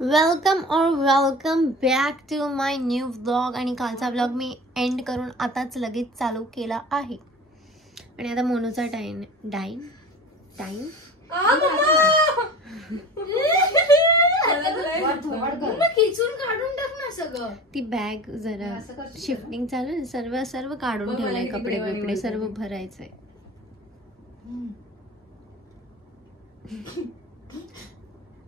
Welcome back to my new vlog. आणि कालचा vlog me and करून आताच लगेच चालू केला आहे. आणि आता मोनूचा टाइम खिचून काढून टाक ना सगळं. ती बॅग जरा शिफ्टिंग चालू आहे, सर्व काढून ठेवलंय, कपडे बिपडे सर्व भरायचंय.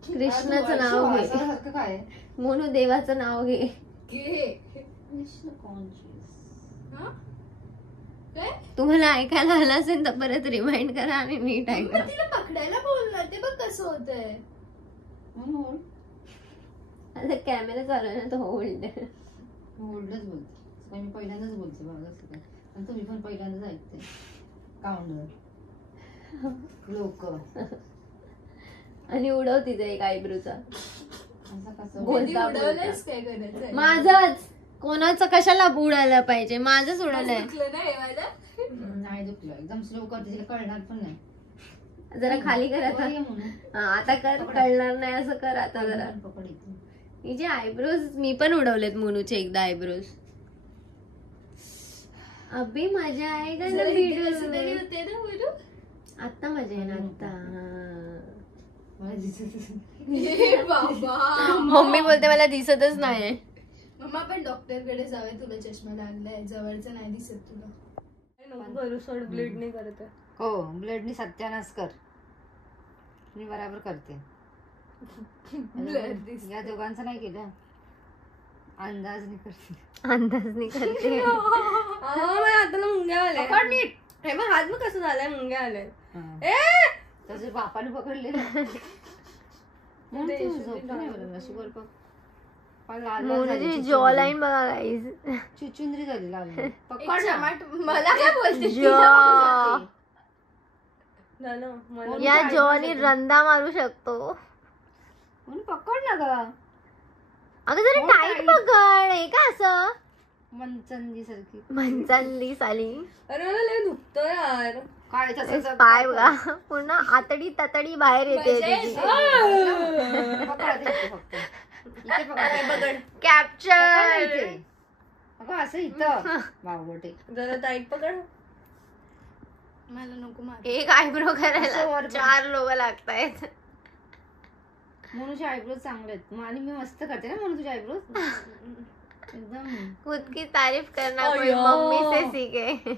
कृष्णाचं नाव घे, मोनू देवाचं नाव घे. तुम्हाला ऐकायला आलं असेल तर परत रिमाइंड करा आणि नीट ऐका. तिला पकडायला बोलणार, ते बघ कसं होतंय. आता कॅमेरा चालू आहे ना, तो होल्डच बोलते. मी पहिल्यांदाच बोलते बघा सगळं, आणि तुम्ही पण पहिल्यांदाच ऐकते. काउंटर लोक आणि उडवती ते एक आयब्रोचा. उडवलंयस काय करायचं? माझंच, कोणाचं कशाला उडायला पाहिजे, माझंच उडवलंय. नाही दुखलं, एकदम स्लो करते, तिला कळणार पण नाही. जरा खाली कर आता. आता कर, कळणार नाही असं कर आता जरा. ही जे आयब्रोज मी पण उडवलेत मोनूचे एकदा आयब्रोज. अभी मजा आहे का ना व्हिडिओ? आता मजा आहे ना आता. मम्मी बोलते मला दिसतच नाही. मम्मा पण डॉक्टर कडे जावे, तुला चष्मा लागलाय, जवळचं नाही दिसत तुला. ब्लीड नाही करत. हो, ब्लडनी सत्यानाश कर, मी बराबर करते. या दोघांचं नाही केलं, अंदाज नाही करते. आता मुंग्या आले. हे मग हात मग कसं झालंय, मुंग्या आले. तसे बापाने पकडले. जॉ लाईन बघा गाईज, चुचुंदरी झाली लाल. मला काय बोलते? या जॉनी रंदा मारू शकतो. पकड ना ग. अगं जरा टाईट पकड. हे का असं मंचंदी सारखी मंचांली साली. अरे मला लय दुखतो यार. काय तसं पाय बघा, पूर्ण आतडी ततडी बाहेर येते. कॅप्चर असं इथं बावटे जरा टाईट पकड. मला नको मार. एक आयब्रो करायला 4 लोक लागतायत. म्हणून आयब्रो चांगले आहेत आणि मी मस्त करते ना म्हणून तुझे आयब्रो एकदम. खुद की तारीफ करना कोई मम्मी से सीखे.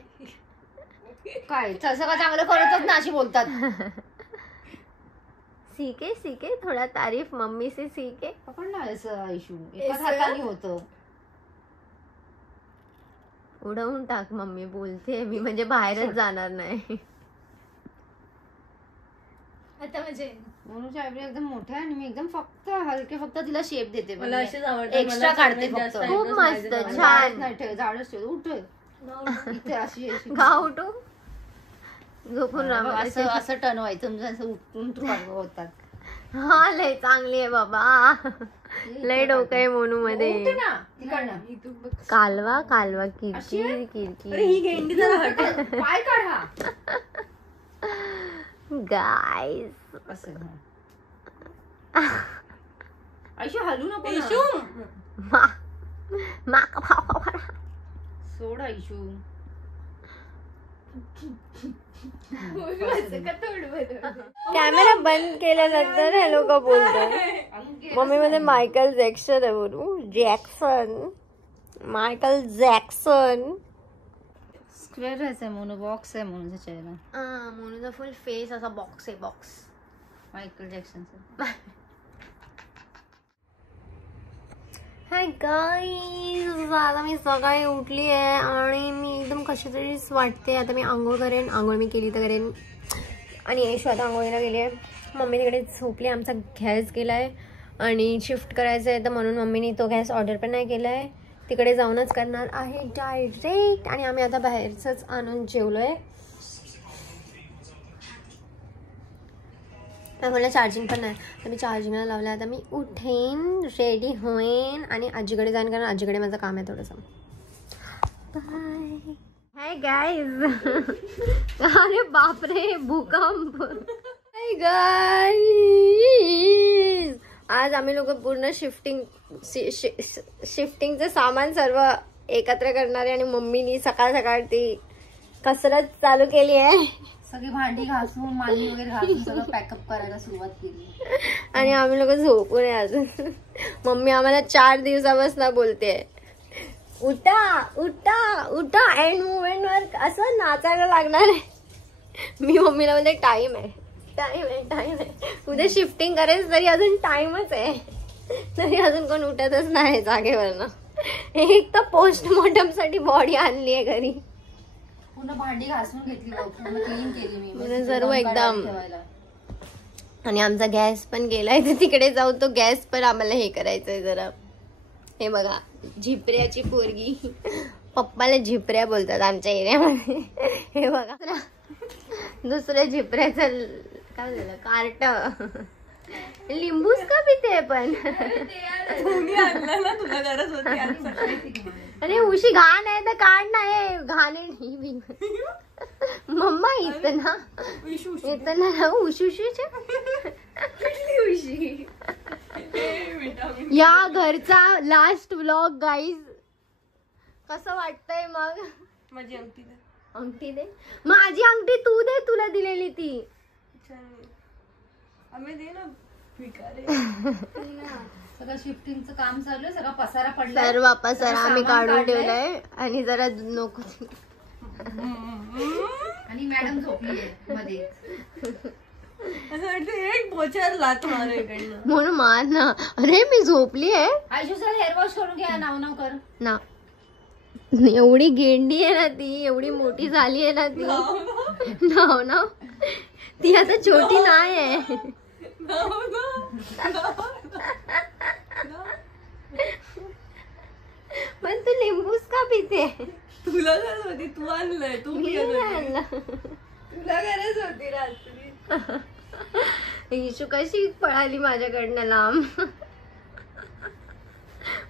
काय तसं का चांगलं करतच ना अशी बोलतात. सीखे थोडा तारीफ मम्मी से सीखे. पकड ना असं आयशू, एकाच हाताने होतं. उडवून टाक मम्मी बोलते मी, म्हणजे बाहेरच जाणार नाही. आता म्हणजे म्हणून आयब्रो एकदम मोठे आणि मी एकदम फक्त हलके, फक्त तिला शेप देते. मला अशीच आवडतं, एक्स्ट्रा काढते फक्त. खूप मस्त छान. नाही ठेव, झाडच ठेव. उठ इथे अशी का उठू, झोपून राहा. असं टर्न व्हायचं, असं उठून होतात. हा लय चांगली आहे बाबा, लय डोकं आहे मोनू मध्ये. कालवा किरकिर पाय काढा गाईज. असं आयशू हलू नको. सोड आयशू. कॅमेरा बंद केल्यानंतर हे लोक बोलतात. मम्मी मध्ये मायकल जॅक्सन आहे बोलू. Michael Jackson. स्क्वेअर आहे मोनो, बॉक्स आहे मोनूचा चेहरा. मोनूचा फुल फेस असा बॉक्स आहे, बॉक्स. मायकल जॅक्सनचा. हाय गाईज, आता मी सकाळी उठली आहे आणि मी एकदम कशी तरीच वाटते. आता मी आंघोळ करेन. आंघोळ मी केली तर करेन. आणि यशू आता आंघोळीला गेली आहे. मम्मी तिकडे झोपली. आमचा गॅस गेला आहे आणि शिफ्ट करायचं आहे, तर म्हणून मम्मीने तो गॅस ऑर्डर पण नाही केला आहे. तिकडे जाऊनच करणार आहे डायरेक्ट. आणि आम्ही आता बाहेरचंच आणून जेवलो आहे. मला चार्जिंग पण नाही, तर मी चार्जिंगला लावलं. आता मी उठेन, रेडी होईन आणि आजीकडे जाईन, कारण आजीकडे माझं काम आहे थोडंसं. बाय. Hi guys. अरे बापरे, भूकंप. हाय गाईज, आज आम्ही लोक पूर्ण शिफ्टिंगचं सामान सर्व एकत्र करणार आहे आणि मम्मीनी सकाळ सकाळ ती कसरत चालू केली आहे. सगळी भांडी घासून मांडी वगैरे घासून सगळं पॅकअप करायला सुरुवात केली आणि आम्ही लोक झोपून आहे अजून. मम्मी आम्हाला 4 दिवसापासून बोलते उठा उठा उठा एंड मुवमेंट वर असं नाचायला लागणार आहे. मी मम्मीला बोलते टाइम आहे टाइम आहे टाइम आहे. उद्या शिफ्टिंग करायचं तरी अजून टाइमच आहे, तरी अजून कोण उठतच नाही जागेवरनं. एक तर पोस्टमॉर्टम साठी बॉडी आणली आहे घरी. पूर्ण भांडी घासून घेतली, पूर्ण क्लीन केली मी सर्व एकदम. आणि आमचा गॅस पण गेलाय तर तिकडे जाऊ तो गॅस पण आम्हाला हे करायचंय जरा. हे बघा झिपऱ्याची पोरगी, पप्पाला झिपऱ्या बोलतात आमच्या एरियामध्ये. हे बघा दुसऱ्या झिपऱ्याचं काय झालं कार्ट. लिंबूच का पिते पण. अरे उशी घाण आहे तर काढ नाही घाण नाही मम्मा इतना उशी या घरचा लास्ट व्लॉग गाईज. कसं वाटतंय मग. माझी अंगठी दे. अंगठी दे. माझी अंगठी तू दे, तुला दिलेली ती. आम्ही दे ना भिकारी. सगळं शिफ्टिंगचं काम चालू आहे, सगळा पसारा पडला. सर्व पसारा आम्ही काढून ठेवलाय आणि जरा नको. आणि मॅडम झोपली आहे मध्ये. असं वाटतं एक बोचार लात मार इकडनं. म्हणून मार ना. अरे मी झोपली आहे. आयशू सर हेअर वॉश करून घ्या. नाव नाव कर ना. एवढी गेंडी आहे ना ती, एवढी मोठी झाली आहे ना ती. नाव नाव ती आता छोटी नाही आहे. पण तू लिंबूच का पिते. तुला गरज होती, तू आणलंय. तू आणलं. तुला गरज होती रात्री. इशू कशी पळाली माझ्याकडनं लांब.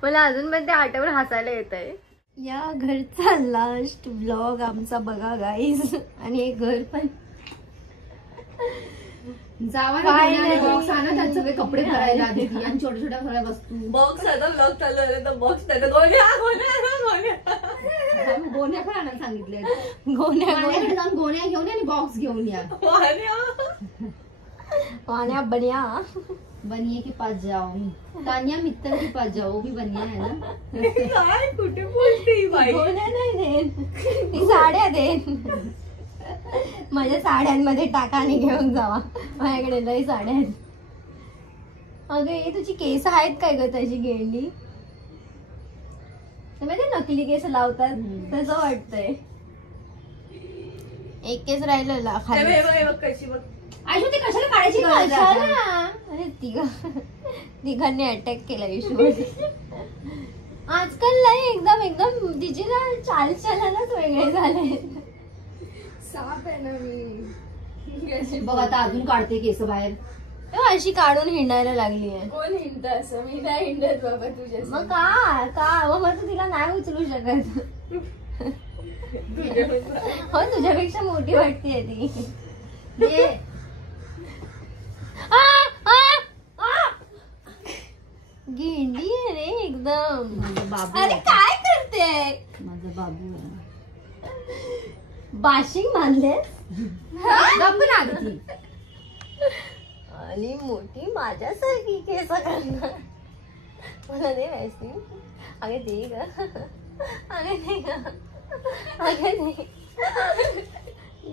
मला अजून पण ते आठवून हसायला येत आहे. या घरचा लास्ट ब्लॉग आमचा बघा गाईज. आणि हे घर पण बॉक्स आणा, त्यात सगळे कपडे भरायला आधी आणि छोट्या छोट्या सगळ्या वस्तू. बॉक्स आता ब्लॉग चालू आहे तर बॉक्स गोण्या पण आणायला सांगितले. गोण्या जाऊन गोण्या घेऊन या आणि बॉक्स घेऊन या. वाण्या बनिया बनिये के पास जाओ. तानिया मित्तल के पास जाओ. वो भी बनिया है ना. काय कुठे बोलते बाई. गोण्या नाही देन, ती साड्या देन. माझ्या साड्यांमध्ये टाका आणि घेऊन जावा. माझ्याकडे लई साड्या आहेत. अगं हे तुझी केस आहेत काय ग त्याची गेंडी. माहिती नकली केस लावतात तसं वाटतंय. एक केस राहिलेला खाली. कशी बघ. आयशू ते कशाला काढायची गरज आहे? अरे तिघांनी अटॅक केला इशूमध्ये. आजकाल नाही एकदम एकदम तिची ना चालचलनच वेगळे झाले. साप आहे ना मी. बघ आता अजून काढते केस बाहेर. अशी काढून हिंडायला लागली आहे. कोण हिंडत असं. मी नाही हिंडत बाबा तुझ्या. मग का मग तिला नाही उचलू शकत. हो तुझ्यापेक्षा मोठी वाटते ती. गेंडी आहे रे एकदम. बाबू. अरे काय करते. माझा बाबू आहे. बाशिंग बांधले गप्प ना ती. आणि मोठी माझ्यासारखी केस करणार. मला दे वैसली. अगे दे ग. अगे दे ग. अगे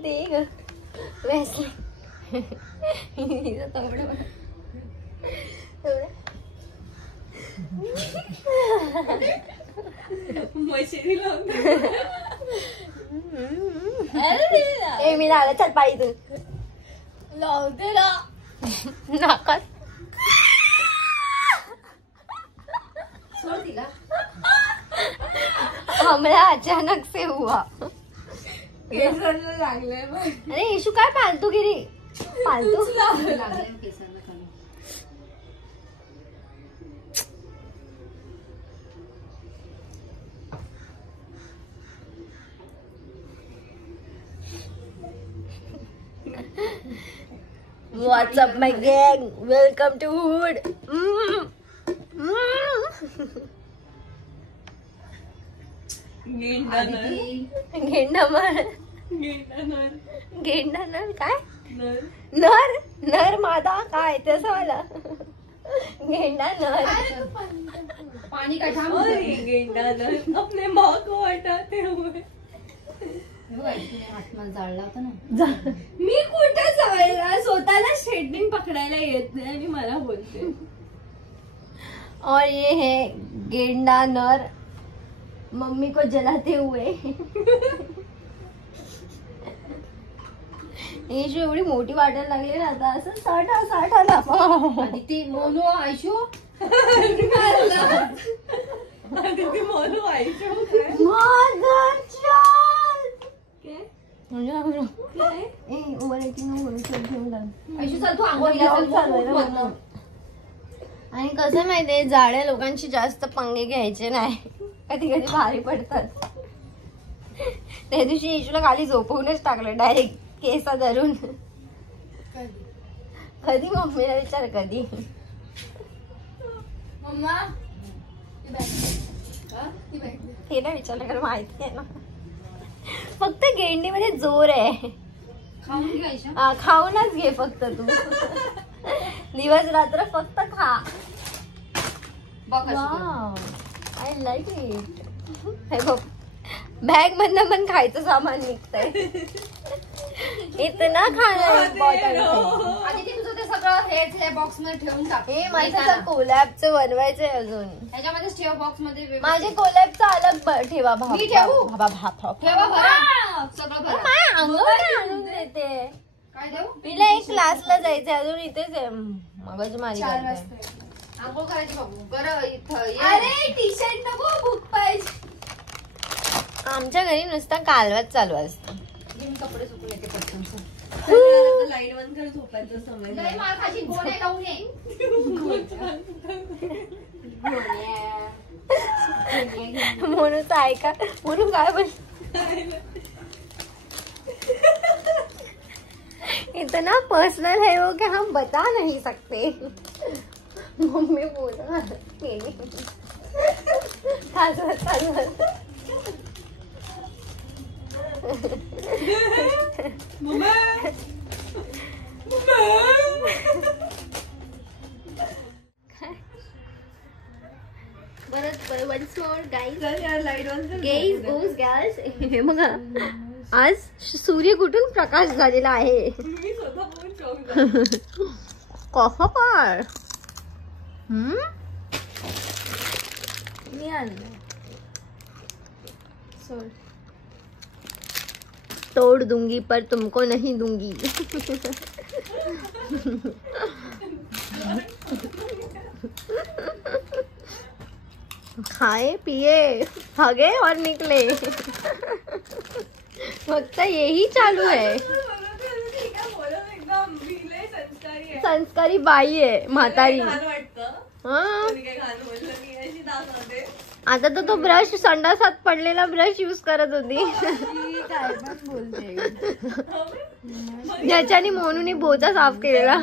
दे ग वैसली. तेवढं मशिनी लावून. मी लावलं. चल पाळीतून लावते ना नाकात. सोड तिला. हमला अचानक से हुआ. केसांना लागलंय. अरे येशू काय फालतूगिरी. फालतू लागले केसांना खाली. What's up my gang? Welcome to Hood. गेंडामळ गेंडा नर काय नर नर मादा काय तसं मला गेंडा नर पानी का ठाम गेंडा नर अपने माँ को हटाते हुए. हात मला जाळला होता ना. मी कुठे जायला स्वतःला शेडिंग पकडायला येत नाही आणि मला बोलते. और ये है गेंडा नर मम्मी को जलाते हुए. येशू एवढी मोठी वाटायला लागली ना आता असं साठा आणि ती मोनो आयशू मोनू आयशू आयशू चल तू आंघोळीला आणि कसं माहितीये जाड्या लोकांची जास्त पंगे घ्यायचे नाही कधी कधी भारी पडतात. त्या दिवशी येशूला खाली झोपवूनच टाकलं डायरेक्ट केसा धरून. कधी मम्मीला विचार कधी मम्मा ते नाही विचारलं कारण माहिती आहे ना. फक्त गेंडीमध्ये जोर आहे. खाऊन घे आयशा. खाऊनच घे फक्त तू. दिवस रात्र फक्त खा. I like it. हे बघ बॅग मधनं पण खायचं सामान निघतंय. इतना खाणं इम्पॉर्टंट आहे. आणि ते तुझं ते सगळं हेच बॉक्स मध्ये ठेवून टाक. हे माझं कोलॅबचं बनवायचंय अजून. त्याच्यामध्येच ठेव बॉक्स मध्ये. माझे कोलॅबचं अलग ठेवा. मी ठेवू? ठेवा भरा सगळं भरा. माझ्या अंगावर आणून देते. काय देऊ? तिला एक क्लासला जायचंय अजून इथेच आहे. मगच माझी 4 करते. वाजता. आंघोळ करायची बाबू. बरं इथं ये. अरे टी शर्ट नको बुक पाहिजे. आमच्या घरी नुसता कालवाच चालू असतो. मी कपडे सुकून येते पटकन. लाईट बंद कर झोपायचा समय लय मार खाशी गोण्या लावून ये. म्हणून ऐका म्हणून काय बोल. इतना पर्सनल है वो कि हम बता नहीं सकते. मम्मी बोला बरं once more guys gaze goes girls. हे बघा आज सूर्य कुठून प्रकाश झालेला आहे. मी स्वतः बघून शॉक झाले. कसं काय मी आणलं. तोड़ दूंगी पर तुमको नहीं दूंगी. खाए पिए भागे और निकले. फक्त यही चालू है. संस्कारी बाई आहे म्हातारी. हा आता तर तो ब्रश संडासात पडलेला ब्रश यूज करत होती. काय पण बोलते. ज्याच्याने मोनूने बोचा साफ केलेला.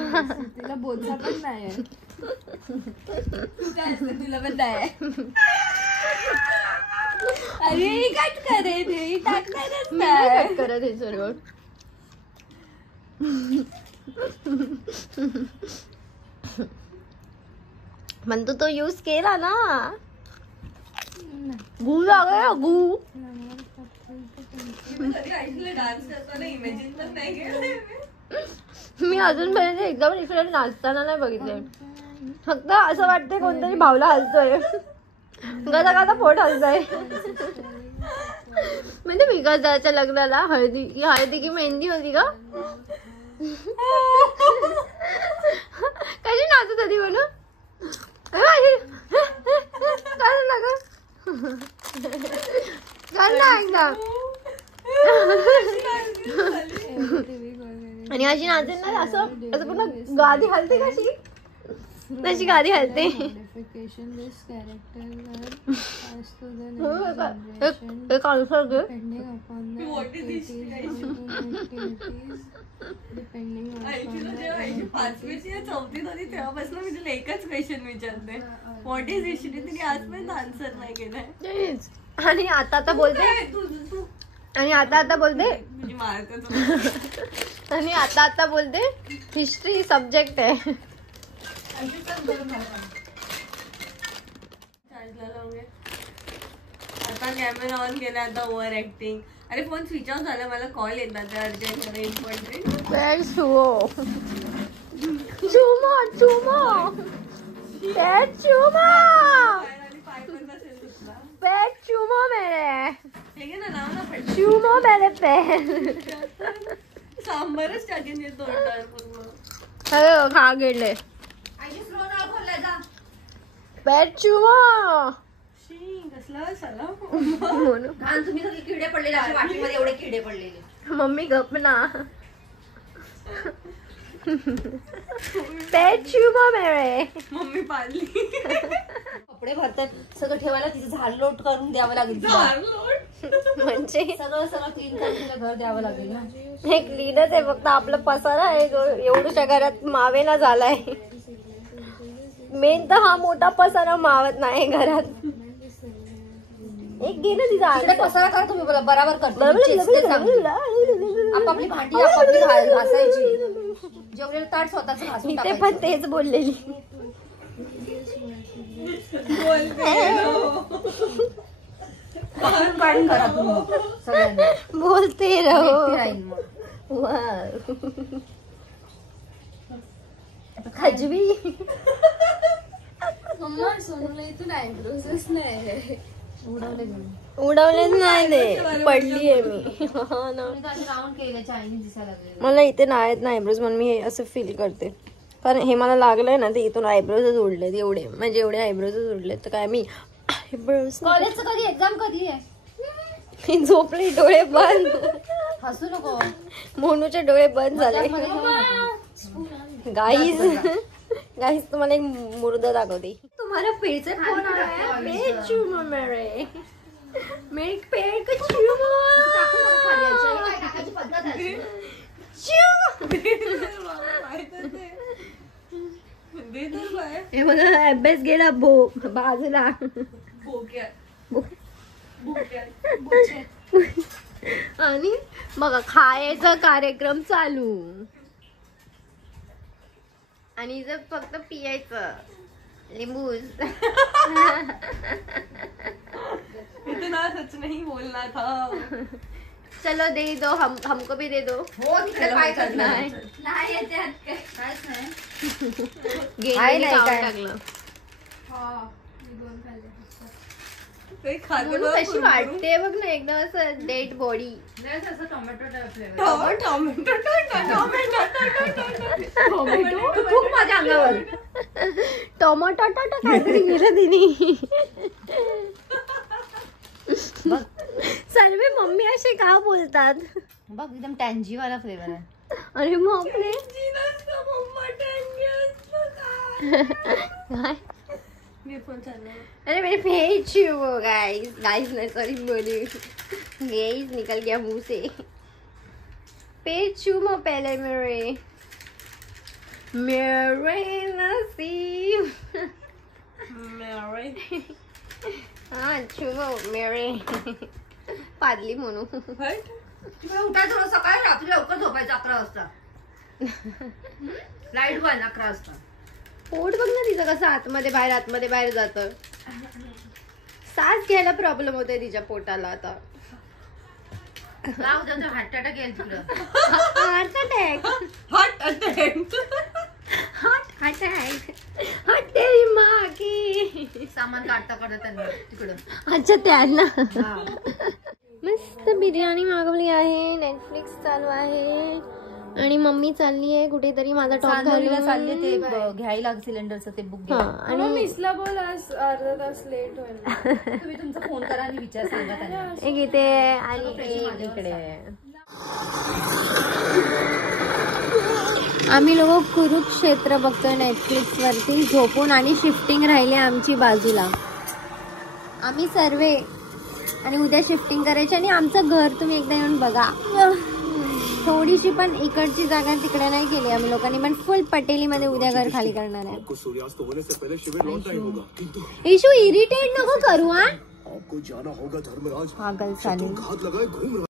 तिला बोलता पण नाही. तुला पण नाही. अरे कट करे ते टाकणारच नाही. कट करत हे सर्व. पण तो यूज केला ना. गू लागला गू. डान्स करताना इमेजिन पण नाही केलं. मी अजूनपर्यंत एकदम इकडे नाचताना नाही बघितले. फक्त असं वाटतंय कोणतरी भावला हलतोय. गाता गाता पोट हलतोय. म्हणजे विकासदाच्या लग्नाला हळदी की मेहंदी होती का कशी नाचत होती म्हणून. एकदा आणि अशी नाचेल ना असं पूर्ण गादी हलते कशी तशी गादी हलते. कॉन्सर्ट पाचवीची चौथीत होती तेव्हापासून मी तुला एकच क्वेश्चन विचारते. What is history. तिने आजपर्यंत आन्सर नाही केलाय. आणि आता बोलते आणि आता बोलते आणि आता बोलते हिस्ट्री सब्जेक्ट आहे. आता कॅमेरा ऑन केला, आता ओव्हर ऍक्टिंग. अरे फोन स्विच ऑफ झाला, मला कॉल येतात अर्जंट इम्पॉर्टंट. सांबारच टाकेन येतो पूर्ण. खा गेले पेट चुमा. तुम्ही सगळे किडे पडलेले अशा वाटीमध्ये, एवढे किडे पडलेले. मम्मी गप ना. पेट चुमा मेरे. मम्मी पाळली. कपडे भरतात सगळं ठेवायला तिचं झाड लोट करून द्यावं लागेल. म्हणजे सगळं क्लीन करून तिला घर द्यावं लागेल ना. हे क्लीनच आहे, फक्त आपलं पसारा आहे एवढ्या घरात मावेना झालाय. मेन तर हा मोठा पसारा मावत नाही घरात. एक घे ना तिचा तिकडे पसारा करा तुम्ही, बरोबर करतो. आपापली भांडी आपापली घासायची. जेवढे ताट स्वतःच घासून इथे टाकायचं. पण तेच बोललेली. काढून करा तुम्ही सगळ्यांना. बोलते रहो. राहील मग. वाव. खजवी. मम्मा सोनूला इथून आयब्रोजच नाही. उडवलेच नाही ते, पडली आहे मी. हा ना. राऊंड केले चायनीज दिसायला लागले. मला इथे नाहीत ना आयब्रोज, म्हणून मी हे असं फील करते. कारण हे मला लागलंय ना, ते इथून आयब्रोजच उडलेत एवढे, म्हणजे एवढे आयब्रोजच उडलेत. तर काय मी आयब्रोज कॉलेजचं कधी एक्झाम कधी आहे? मी झोपली, डोळे बंद. हसू नको. मोनूचे डोळे बंद झाले. गाईज तुम्हाला एक मुर्दा दाखवते. तुम्हाला पेडचे फोन आलाय. पेड चुमा मेरे, मेरे पेड का चुमा. हे बघा अभ्यास गेला बाजूला. आणि बघा खायचा कार्यक्रम चालू. आणि जर फक्त पियायचं लिंबू. इतना सच नहीं बोलना था. चलो दे दो, हमको भी दे दो. हो नाही टाकलं. म्हणून कशी वाटते बघ ना, एकदम असं डेड बॉडी. खूप माझ्या अंगावर टोमॅटो काहीतरी गेलं तिने. सर्व मम्मी असे का बोलतात बघ, एकदम टँजी वाला फ्लेवर आहे. अरे मग काय अरे मेरे पेट वो गाइस नहीं सॉरी बोली गाइस निकल गया मुंह से. पेट चूमो पहले मेरे नसीब. हाँ चूमो मेरे. पादली म्हणू. तिकडे उठायचं रोज सकाळी, रात्री लवकर झोपायचं 11 वाजता. लाईट बंद 11 वाजता. पोट बघ ना तिचं कसं आतमध्ये बाहेर जातं. सास घ्यायला प्रॉब्लेम होतोय तिच्या पोटाला आता. हार्ट अटॅक येईल तिकडं. सामान काढता त्यांना तिकडं. अच्छा त्यांना. मस्त बिर्याणी मागवली आहे. नेटफ्लिक्स चालू आहे आणि मम्मी चालली आहे कुठेतरी. माझा टॉप चालले ते घ्यायला सिलेंडरचं ते बुक. आणि मिसला बोल आज अर्धा तास लेट होईल. तुम्ही तुमचा फोन करा आणि विचार सांगा त्यांना. एक इथे आणि एक इकडे. आम्ही लोक कुरुक्षेत्र बघतोय नेटफ्लिक्स वरती झोपून. आणि शिफ्टिंग राहिली आमची बाजूला. आम्ही सर्वे आणि उद्या शिफ्टिंग करायची. आणि आमचं घर तुम्ही एकदा येऊन बघा. थोडीशी पण इकडची जागा तिकडे नाही केली आम्ही लोकांनी, पण फुल पटेलीमध्ये उद्या घर खाली करणार आहे. इशू इरिटेट नको करू. हा आपको जाना होगा धर्मराज, पागल साले. घात लगाए घूम रहा